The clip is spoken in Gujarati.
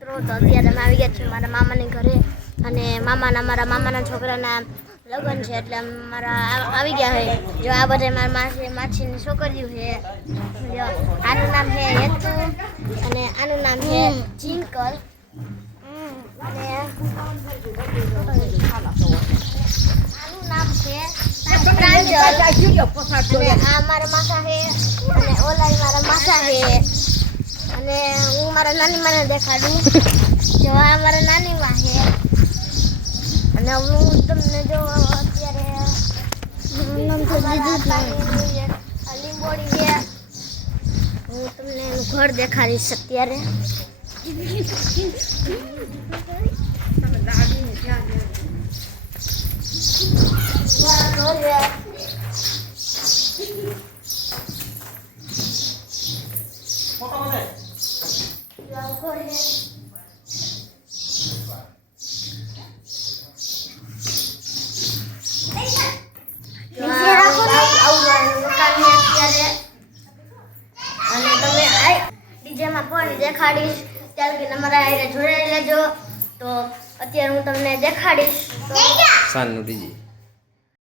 મિત્રો, તો અત્યારે અમે આવી ગયા છીએ મારા મામાની ઘરે અને મારા મામાના છોકરાના લગ્ન છે એટલે મારા આવી ગયા છે. જો આ બધા મારા માછીની છોકરીઓ છે. જો આનું નામ છે હેતુ અને આનું નામ છે ચિંકલ અને આનું નામ છે પ્રાંજલ અને આ મારા માસા છે અને ઓલા મારા માસા છે અને હું મારા નાની માને દેખાડું. જો આ મારા નાની માં છે અને હું તમને જો અત્યારે લીંબોડી છે હું તમને એનું ઘર દેખાડીશ અત્યારે. ડીજેમાં પણ દેખાડીશ ત્યારે કે તમારા આઈને જોડાઈ લેજો. તો અત્યારે હું તમને દેખાડીશ સાનનું ડીજે.